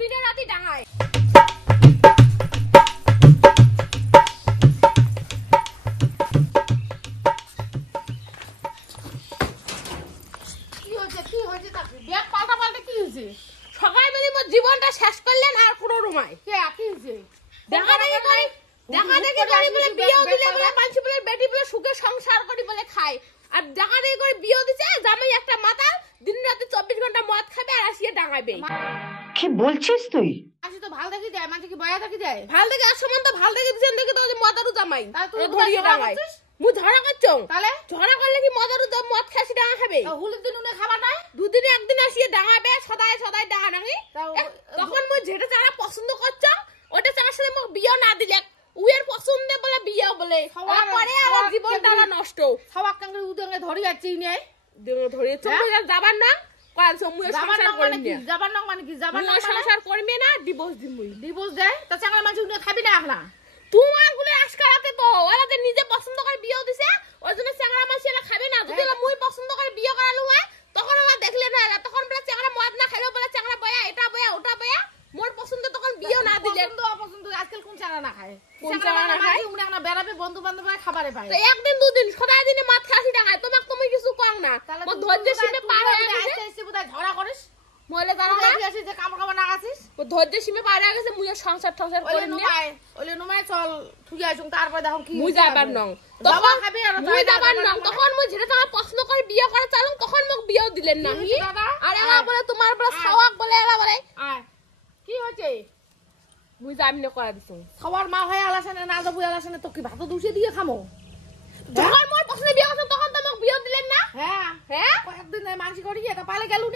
দিনে রাতে ডাঙায় কি হয়েছে তাকে ব্যাগ পাল্টা কি হয়েছে সকাল বেলা মোর জীবনটা শেষ করলেন আর কোনো রুমাই কি হয়েছে দেখা দেখি করি বলে বিয়ে দিলে বলে মানুষ বলে বেটি বলে সুখে সংসার করি বলে খায় আর দেখা দেখি করে বিয়ে দিছে জামাই একটা মাথা দিন রাতে 24 ঘন্টা মদ খাবে আর আসিয়ে ডাঙাবে কি বলছিস তুই আসি তো ভাল দেখি যায় মানে কি বয়া দেখি যায় ভাল দেখি আর সমান তো ভাল দেখি দিছেন দেখি তো মদারু জামাই তুই ধরিয়ে ডাঙায় মুই ঝড়া করছং তাহলে ঝড়া করলে কি মদারু মদ খাসি ডাঙা খাবে হুলির দিন উনি খাবার নাই দুদিনে একদিন আসিয়ে ডাঙাবে সদাই ডাঙা ডাঙি তখন মুই যেটা যারা পছন্দ করছং ওটা চার সাথে মোক বিয়ে না দিলে উয়ের পছন্দে বলে বিয়ে বলে পরে আমার জীবনটা নষ্ট সবাক কাঙ্গে উদঙ্গে ধরি যাচ্ছি নে ধরি চুপ যাবার না কাল সমুয়ে সংসার করবি যাবার না মানে কি যাবার না সংসার করবি না ডিভোর্স দেয় তা চাঙ্গা মাঝে উনি খাবি না এখন তোমার গুলো আজকালাতে তো ওরা যে নিজে পছন্দ করে বিয়ে দিছে ওই জন্য চাঙ্গা মাঝে এলা খাবে না যদি মুই পছন্দ করে বিয়ে করালু হয় তখন ওরা দেখলে না এলা তখন বলে চাঙ্গা মদ না খাইলো বলে চাঙ্গা বয়া এটা বয়া ওটা বয়া মোর পছন্দ তখন বিয়ে না দিলে পছন্দ অপছন্দ আজকাল কোন চাঙ্গা না খায় কোন চাঙ্গা না খায় উনি এখন বেরাবে বন্ধু বান্ধবরা খাবারে পায় তো একদিন দুদিন সদাই দিনে মাছ খাসি টাকায় তোমাক তুমি কিছু কম না মোর ধৈর্য সীমে পার হয়ে গেছে আইছে বুদাই ঝড়া করিস মলে জানো না কি আছে যে কামড় না আছিস ও ধৈর্য সীমে পার হয়ে গেছে মুইও সংসার করে নিয়ে ওলে নুমাই চল থুই আইছুম তারপর দেখো কি মুই যাবার নং তখন খাবে আর মুই যাবার নং তখন মুই যেটা তোমার প্রশ্ন করে বিয়ে করে চালুম তখন মোক বিয়ে দিলেন না আর এরা বলে তোমার বলে সাওয়াক বলে এরা বলে কি হচ্ছে মুই জামিনে করা দিছু সবার মা হয়ে আলাছে না যাব আলাছে না তো কি ভাত দুসে দিয়ে খামো যখন মোর পছন্দ বিয়ে করছ তখন তো মোক বিয়ে দিলেন না হ্যাঁ কয়েকদিন মানসি করি এটা পালে গেলু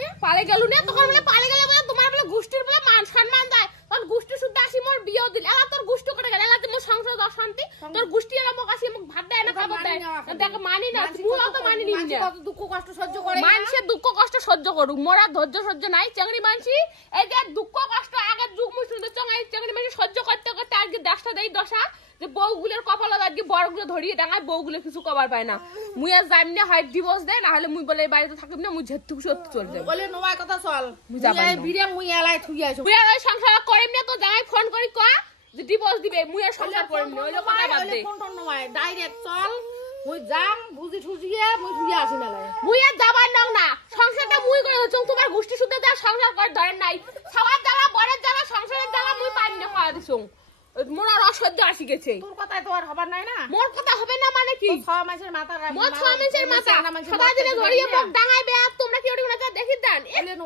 নে তখন বলে পালে গেলে বলে তোমার বলে গুষ্টির বলে মান সম্মান যায় তখন গুষ্টি শুদ্ধ আসি মোর বিয়ে দিলে আর তোর গুষ্টি করে গেল এলাতে মোর সংসার অশান্তি তোর গুষ্টি এলা মোক আসি মোক ভাত দেয় না খাবার দেয় দেখ মানি না মুই অত মানি নি কত দুঃখ কষ্ট সহ্য করে মানুষে দুঃখ কষ্ট সহ্য করুক মোরা ধৈর্য সহ্য নাই চাংড়ি মানসি এই যে দুঃখ কষ্ট আগের যুগ মুই শুনতে চাই চাংড়ি মানসি সহ্য করতে করতে আজকে দেশটা দেই দশা যে বউগুলোর কপালে আজকে বড়গুলো ধরিয়ে ডাঙায় বউগুলো কিছু কবার পায় না মুই আর যাইম না হয় ডিভোর্স দেয় না হলে মুই বলে এই বাড়িতে থাকিম না মুই যেটুকু সত্যি চলে যাই বলে নোমাই কথা চল মুই যাবাই বিরে মুই এলাই থুই আইছো মুই আর সংসার করিম না তো যাই ফোন করি কয় যে ডিভোর্স দিবে মুই আর সংসার করিম না ওই কথা বাদ দে ফোন নোমাই ডাইরেক্ট চল মুই যাম বুঝি ঠুজিয়ে মুই থুই আসি মেলায় মুই আর যাবার নাও না সংসারটা মুই করে হচ্ছে তোমার গোষ্ঠী শুদ্ধ যা সংসার করে ধরেন নাই সবার জ্বালা বড়ের জ্বালা সংসারের জ্বালা মুই পাইনি না খাওয়া দিছুম মোর আর অসহ্য আসি গেছে তোর কথাই তো আর হবার নাই না মোর কথা হবে না মানে কি 6 মাসের মাথা মোর 6 মাসের মাথা সদা দিনে ধরিয়ে মুখ ডাঙাইবে আর তোমরা কি ওটি না দেখি দেন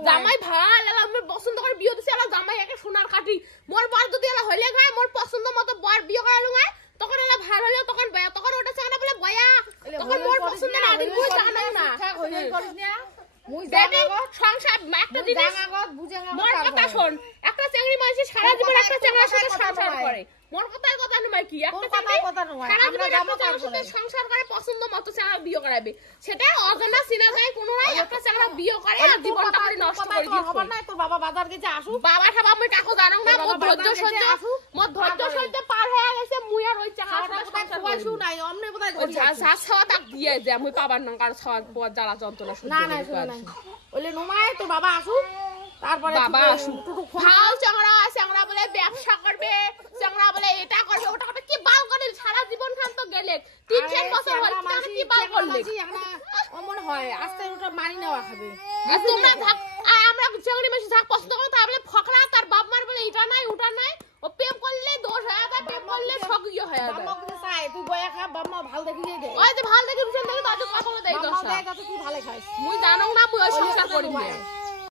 জামাই ভাল এলা মোর পছন্দ করে বিয়ে দিছে এলা জামাই একে সোনার কাটি মোর বর যদি এলা হইলে গায় মোর পছন্দ মতো বর বিয়ে করালু গায় তখন এলা ভাল হলো তখন বয়া তখন ওটা চানা বলে বয়া তখন মোর পছন্দ না মুই জানো না হইলে করিস না মুই জানো সংসার একটা জিনিস মোর কথা শুন একটা চেংড়ি মাঝে সারা জীবন একটা চেংড়ার সাথে সংসার করে মোর কথার কথা নয় কি একটা কথা নয় আমরা জামা কাপড় সংসার করে পছন্দ মতো চেংড়া বিয়ে করাবে সেটা অজানা চিনা যায় কোনো নাই একটা চেংড়া বিয়ে করে আর জীবনটা করে নষ্ট করে দিছে খবর নাই তোর বাবা বাজার গেছে আসু বাবা সাবা আমি টাকা জানো না মোর ধৈর্য সহ্য পার হয়ে গেছে মুই আর ওই চেংড়াটা সংসার কইছু নাই অমনে বোধহয় ধরি যা ছাওয়া তাক দিয়ে যে আমি পাবার না কার ছাওয়া পর জ্বালা যন্ত্রণা না না ওলে নোমাই তোর বাবা আসু তারপরে বাবা আসু ভাও চাংড়া বলে ব্যবসা করবে চাংড়া বলে এটা করবে ওটা করবে কি বাল করে সারা জীবন খান তো গেলে 3-4 বছর হল কি বাল করলে অমন হয় আস্তে ওটা মানি নেওয়া খাবে তোমরা থাক আমরা চাংড়ি মাসি যা পছন্দ করো তা বলে ফকরা তার বাপ মার বলে এটা নাই ওটা নাই ও প্রেম করলে দোষ হয় যায় প্রেম করলে সগিয় হয় যায় বাবা বলে চাই তুই বয়া খা বাবা ভালো দেখি দে ওই যে ভালো দেখি বুঝেন দেখি তো কথা বলে দেই দোষ দেয় কত কি ভালো খাইস মুই জানো না মুই সংসার করি না